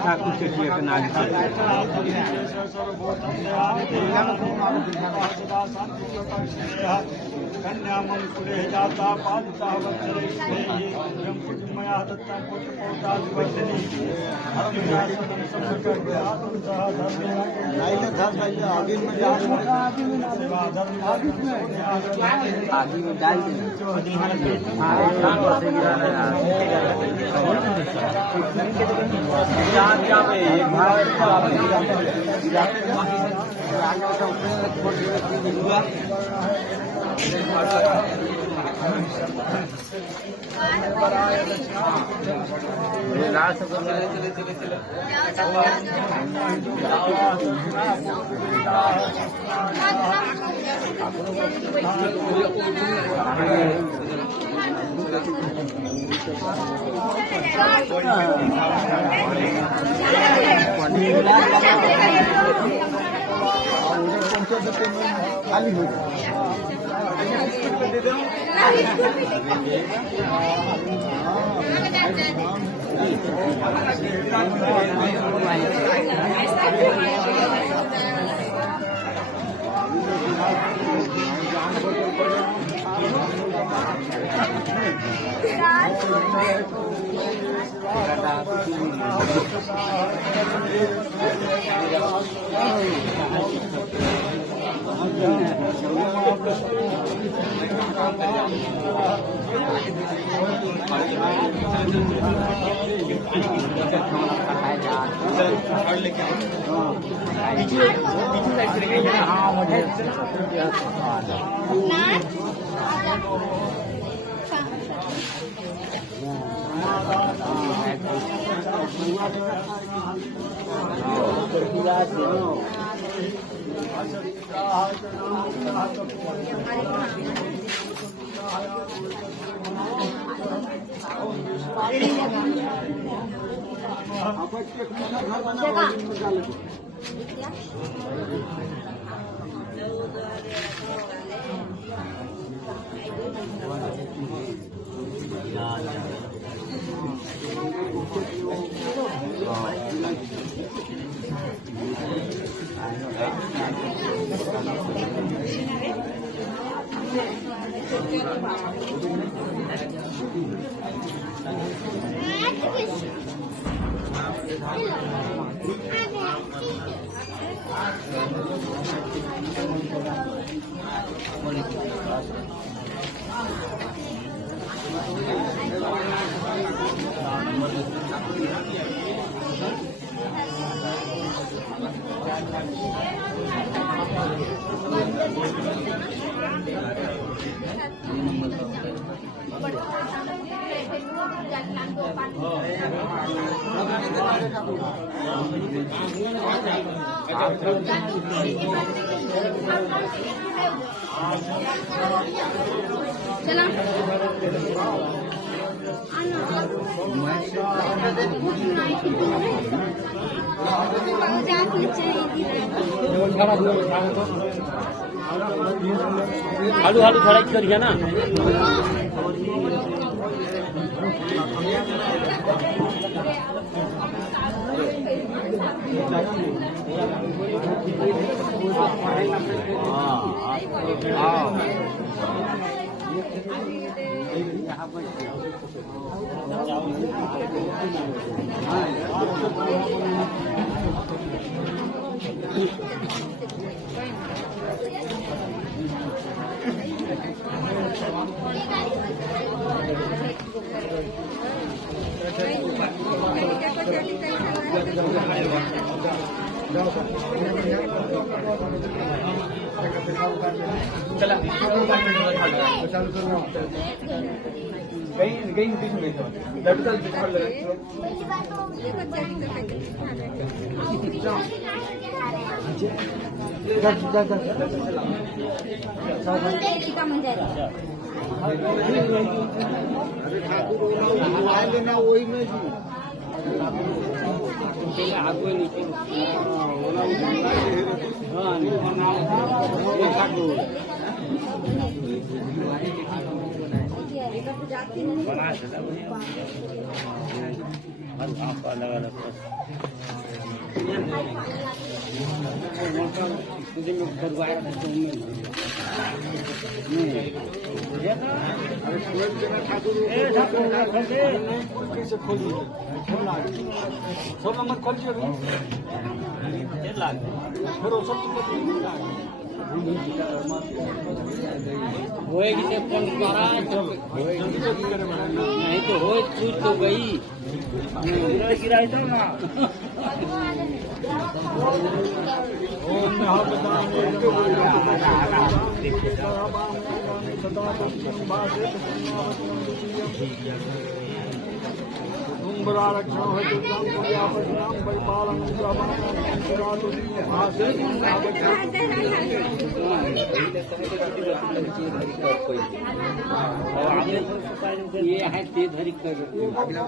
ठाकुर के नाम कन्यामं कुले जाता पालिता वत्सरेष्ठेयमया दत्ता पुष्पौतादिवर्धिनी हरमयासनं समकर्यातं सह धर्मेण आगे में सेवा धर्म आगे में डाल खाली हो हालू हालू थोड़ा करिए ना चला कहीं बीच में लड़का लेना वही में आगे नीचे कैसे खोलिए सब नंबर खोलिए फिर वो सब होएगी से फोन महाराज नहीं तो हो छूट तो गई गिराई तो ना ये है ते धरी कर तो बहुत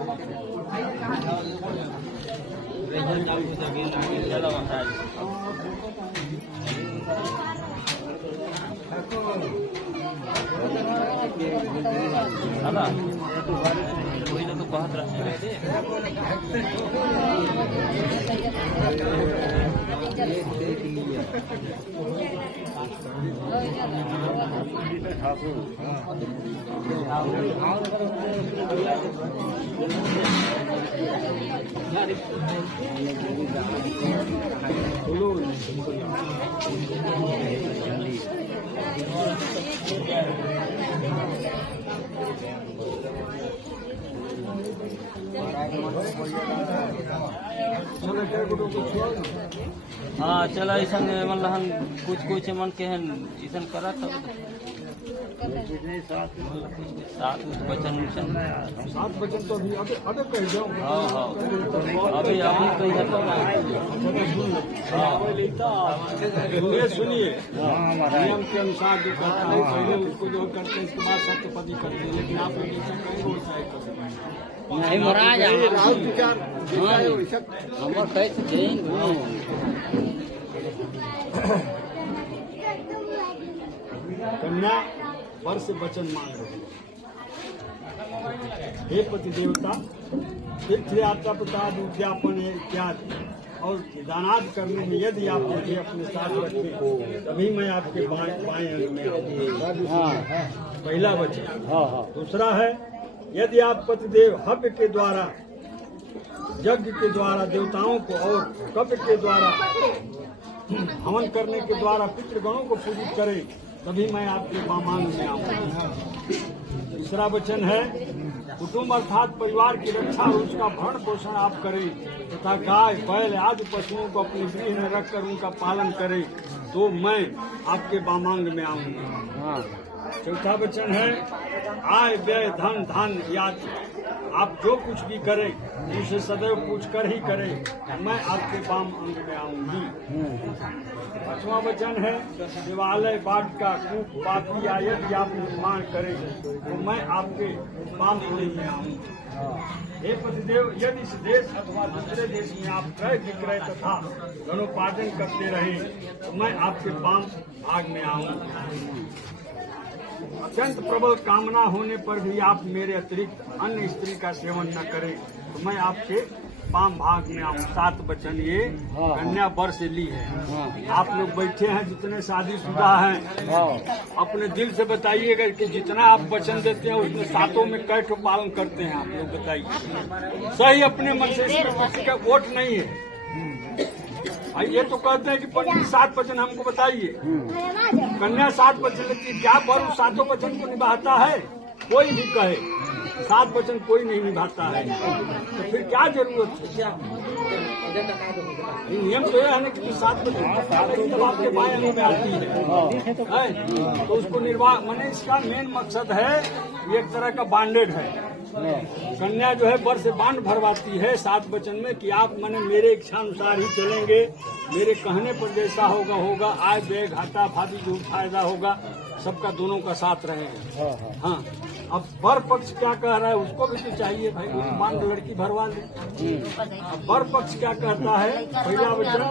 हाँ चला ऐसा मतलब कुछ मन के ऐसा करा था सात बचन तो अभी अभी कह जाओ। हाँ हाँ अभी कही सुनिए नियम के अनुसार जो करता है पहले उसको जो करते हैं इसके बाद सप्तपदी करते हैं, लेकिन आप लोग ऐसा कहीं और शायद कर सकते हैं। नहीं महाराज हमारे कैसे कन्या वर से वचन मांग रहे हैं। हे पति देवता तीर्थ यात्रा प्रसाद उद्यापन इत्यादि और दानाद करने में यदि आप मुझे अपने साथ रखें तभी मैं आपके बाएं अंग में आऊंगा। पहला वचन। दूसरा है यदि आप पतिदेव हव्य के द्वारा यज्ञ के द्वारा देवताओं को और कव्य के द्वारा हवन करने के द्वारा पितृगणों को पूजित करें तभी मैं आपके वामांग में आऊंगा। तीसरा वचन है कुटुंब अर्थात परिवार की रक्षा और उसका भरण पोषण आप करें तथा गाय बैल आदि पशुओं को अपने गृह में रखकर उनका पालन करें तो मैं आपके वामांग में आऊंगा। चौथा वचन है आय व्यय धन धान्य आदि आप जो कुछ भी करें उसे सदैव पूछ कर ही करें, मैं आपके वाम अंग में आऊंगी। पांचवा वचन है देवालय वाटिका कूप पापी या यदि आप निर्माण करें तो मैं आपके वाम अंग में आऊंगी। हे पतिदेव यदि इस देश अथवा दूसरे देश में आप क्रय विक्रय तथा धनोपार्जन करते रहे तो मैं आपके वाम भाग में आऊंगी। अत्यंत प्रबल कामना होने पर भी आप मेरे अतिरिक्त अन्य स्त्री का सेवन न करें तो मैं आपके वाम भाग में आऊँ। 7 वचन ये कन्या वर से ली है। आप लोग बैठे हैं जितने शादीशुदा हैं अपने दिल से बताइएगा कि जितना आप वचन देते हैं उसमें 7 में कै ठो पालन करते हैं आप लोग बताइए। सही अपने मन से, इसमें किसी का वोट नहीं है। ये तो कहते हैं कि पंडित 7 वचन हमको बताइए। कन्या 7 वचन लेती है, क्या वर 7 वचन को निभाता है? कोई भी कहे 7 वचन कोई नहीं निभाता है तो फिर क्या जरूरत है? नियम तो यह है ना कि 7 वचन जब आपके बाएं अंग में आती है तो उसको निर्वाह मैंने इसका मेन मकसद है ये एक तरह का बांडेड है। कन्या जो है वर से बांध भरवाती है 7 वचन में कि आप मैंने मेरे इच्छा अनुसार ही चलेंगे, मेरे कहने पर जैसा होगा होगा, आय व्यय घाटा भाभी जो फायदा होगा सबका दोनों का साथ रहेगा। हाँ अब वर पक्ष क्या कह रहा है उसको भी तो चाहिए भाई, मान लो लड़की भरवा ले। अब वर पक्ष क्या कहता है, पहला वचन,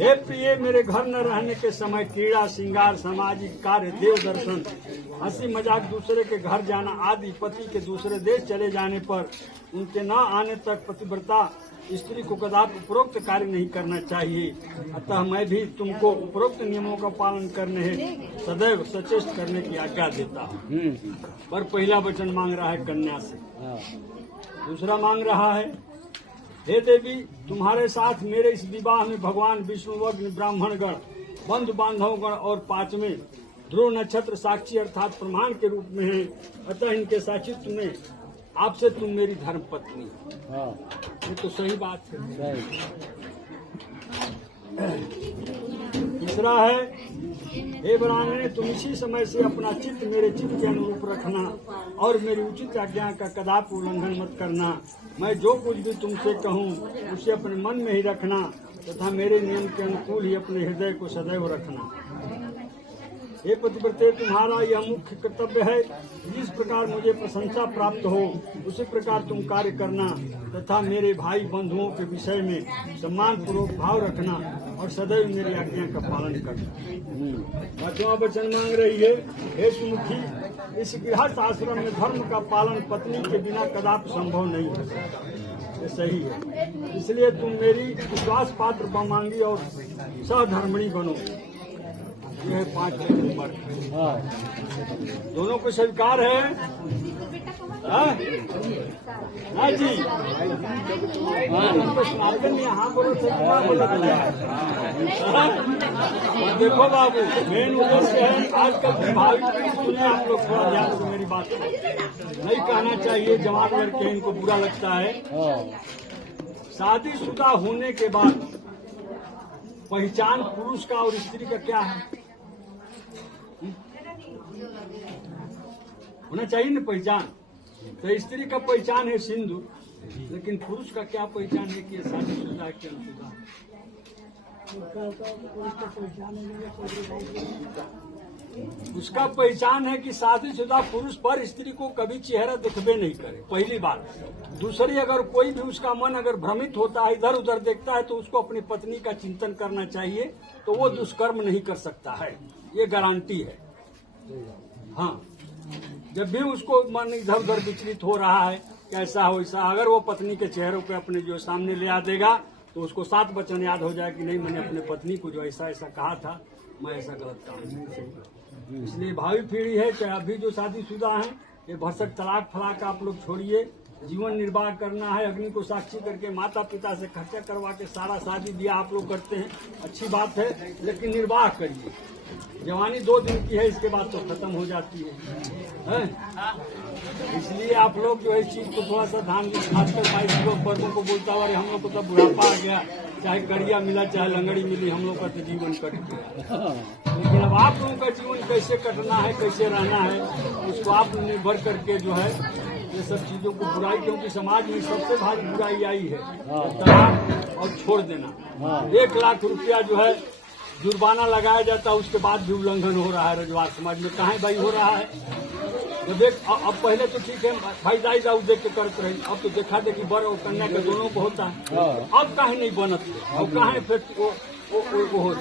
हे प्रिय मेरे घर न रहने के समय क्रीड़ा श्रृंगार सामाजिक कार्य देव दर्शन हंसी मजाक दूसरे के घर जाना आदि पति के दूसरे देश चले जाने पर उनके न आने तक पतिव्रता स्त्री को कदापि उपरोक्त कार्य नहीं करना चाहिए। अतः मैं भी तुमको उपरोक्त नियमों का पालन करने हेतु सदैव सचेष्ट करने की आज्ञा देता हूँ। पर पहला वचन मांग रहा है कन्या से। दूसरा मांग रहा है, हे देवी तुम्हारे साथ मेरे इस विवाह में भगवान विष्णु अग्नि ब्राह्मणगण बंधु बांधवगण और पांचवें ध्रुव नक्षत्र साक्षी अर्थात प्रमाण के रूप में है। अतः इनके साक्षित्व में आपसे तुम मेरी धर्म पत्नी हो। ये तो सही बात है। तीसरा है, हे ब्राह्मणे तुम इसी समय से अपना चित्त मेरे चित्त के अनुरूप रखना और मेरी उचित आज्ञा का कदापि उल्लंघन मत करना। मैं जो कुछ भी तुमसे कहूँ उसे अपने मन में ही रखना तथा मेरे नियम के अनुकूल ही अपने हृदय को सदैव रखना। हे पतिव्रते तुम्हारा यह मुख्य कर्तव्य है। जिस प्रकार मुझे प्रशंसा प्राप्त हो उसी प्रकार तुम कार्य करना तथा मेरे भाई बंधुओं के विषय में सम्मान पूर्वक भाव रखना और सदैव मेरी आज्ञा का पालन करना। पांचवा वचन मांग रही है, हे सुमुखी इस गृहस्थ आश्रम में धर्म का पालन पत्नी के बिना कदापि संभव नहीं है। ये सही है, इसलिए तुम मेरी विश्वास पात्र बमांगी और सहधर्मिणी बनो। यह 5 नंबर दोनों को स्वीकार है। हाँ जी, यहाँ देखो बाबू, मेन उद्देश्य है आजकल की भावी पीढ़ी सुने आप लोग थोड़ा ध्यान से मेरी बात नहीं कहना चाहिए। जवान लड़के इनको बुरा लगता है। शादीशुदा होने के बाद पहचान पुरुष का और स्त्री का क्या है? होना चाहिए ना पहचान। तो स्त्री का पहचान है सिंदूर, लेकिन पुरुष का क्या पहचान है कि शादीशुदा है कि अनशुदा? उसका पहचान है कि शादीशुदा पुरुष पर स्त्री को कभी चेहरा दिखबे नहीं करे, पहली बात। दूसरी, अगर कोई भी उसका मन अगर भ्रमित होता है, इधर उधर देखता है, तो उसको अपनी पत्नी का चिंतन करना चाहिए, तो वो दुष्कर्म नहीं कर सकता है। ये गारंटी है। हाँ, जब भी उसको मन इधर उधर विचलित हो रहा है कैसा हो वैसा, अगर वो पत्नी के चेहरों पे अपने जो सामने ले आ देगा तो उसको 7 वचन याद हो जाए कि नहीं, मैंने अपने पत्नी को जो ऐसा ऐसा कहा था, मैं ऐसा गलत काम नहीं किया। इसलिए भावी पीढ़ी है, चाहे अभी जो शादीशुदा हैं, ये भरसक तलाक फलाक आप लोग छोड़िए। जीवन निर्वाह करना है, अग्नि को साक्षी करके माता पिता से खर्चा करवा के सारा शादी ब्याह आप लोग करते हैं, अच्छी बात है, लेकिन निर्वाह करिए। जवानी 2 दिन की है, इसके बाद तो खत्म हो जाती है। इसलिए आप लोग जो है इस चीज को थोड़ा सा ध्यान दें। खासकर भाई लोग वर्गों को बोलता हुआ, हम लोग को तो बुढ़ापा आ गया, चाहे कड़िया मिला चाहे लंगड़ी मिली, हम लोग का तो जीवन कट गया। लेकिन अब आप लोगों का जीवन कैसे कटना है, कैसे रहना है, उसको आप निर्भर करके जो है ये सब चीजों को बुराई, क्योंकि समाज में सबसे भारी बुराई आई है तलाक और छोड़ देना। 1 लाख रुपया जो है जुर्माना लगाया जाता है, उसके बाद भी उल्लंघन हो रहा है रजवार समाज में। कहाँ भाई हो रहा है? तो देख, अब पहले तो ठीक है भाई दाई जाऊ देख के करते रहे, अब तो देखा देखी बर और कन्या के दोनों को होता है। अब काहे नहीं बनत, अब काहे इफेक्ट वो हो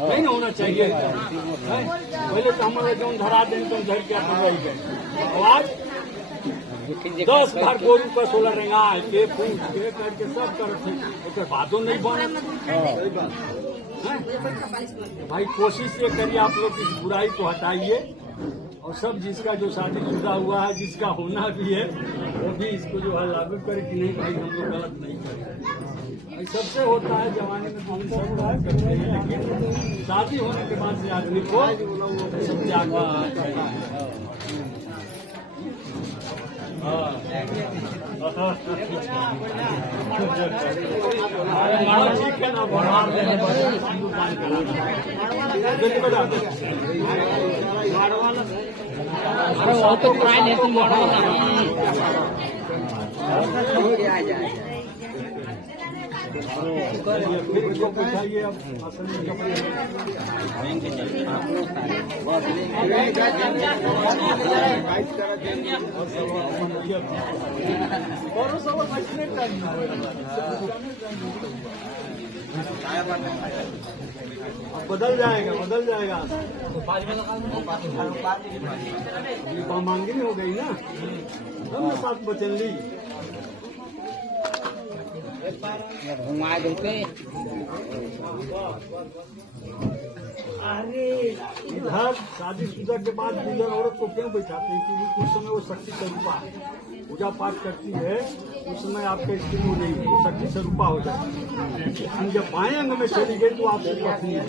नहीं ना होना चाहिए। पहले तो हमारे जो धरा दें तो धर के रह गए, आज 10 घर गोरू का 16 रेंगा के पूछ के करके सब करते, उसके बादों नहीं बनत। भाई कोशिश ये करिए आप लोग इस बुराई को हटाइए, और सब जिसका जो शादीशुदा हुआ है, जिसका होना भी है, वो भी इसको जो है लागू करे कि नहीं भाई हम लोग गलत नहीं करें। सबसे होता है जवानी में तो सब करते हैं, लेकिन शादी होने के बाद से आदमी को सब त्याग करना है। ठीक है ना, भगवान वो तो प्राय नहीं तुम बढ़ो ना। फिर इसको पूछाइए अब असल में कपड़े अब बदल जाएगा मांगी हो गई ना तब ना साथ बचन ली घुमा देते अरे इधर शादीशुदा के बाद दूसर औरत को क्यों बैठाते हैं क्योंकि उस समय वो शक्ति स्वरूपा पूजा पाठ करती है उस समय आपका स्त्री वो नहीं वो शक्ति स्वरूपा हो जाती है हम जब बाएं अंग में चली गई तो आपकी पत्नी है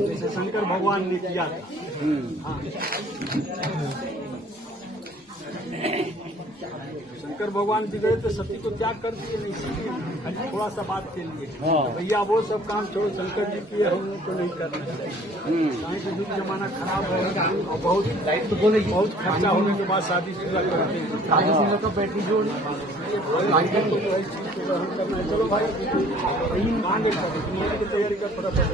जैसे शंकर भगवान ने किया था हाँ शंकर भगवान भी गए तो सती को त्याग कर दिए नहीं सकी थोड़ा सा बात के लिए भैया वो सब काम छोड़ो शंकर जी किए हम लोग को नहीं करना चाहिए युग जमाना खराब है और बहुत खर्चा होने के बाद शादी शुदा करते हैं बैटरी जोड़ चलो भाई की तैयारी कर फटाफट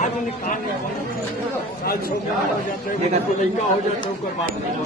आज निकाल हो जाता है लड़का हो जाता है ऊपर बात नहीं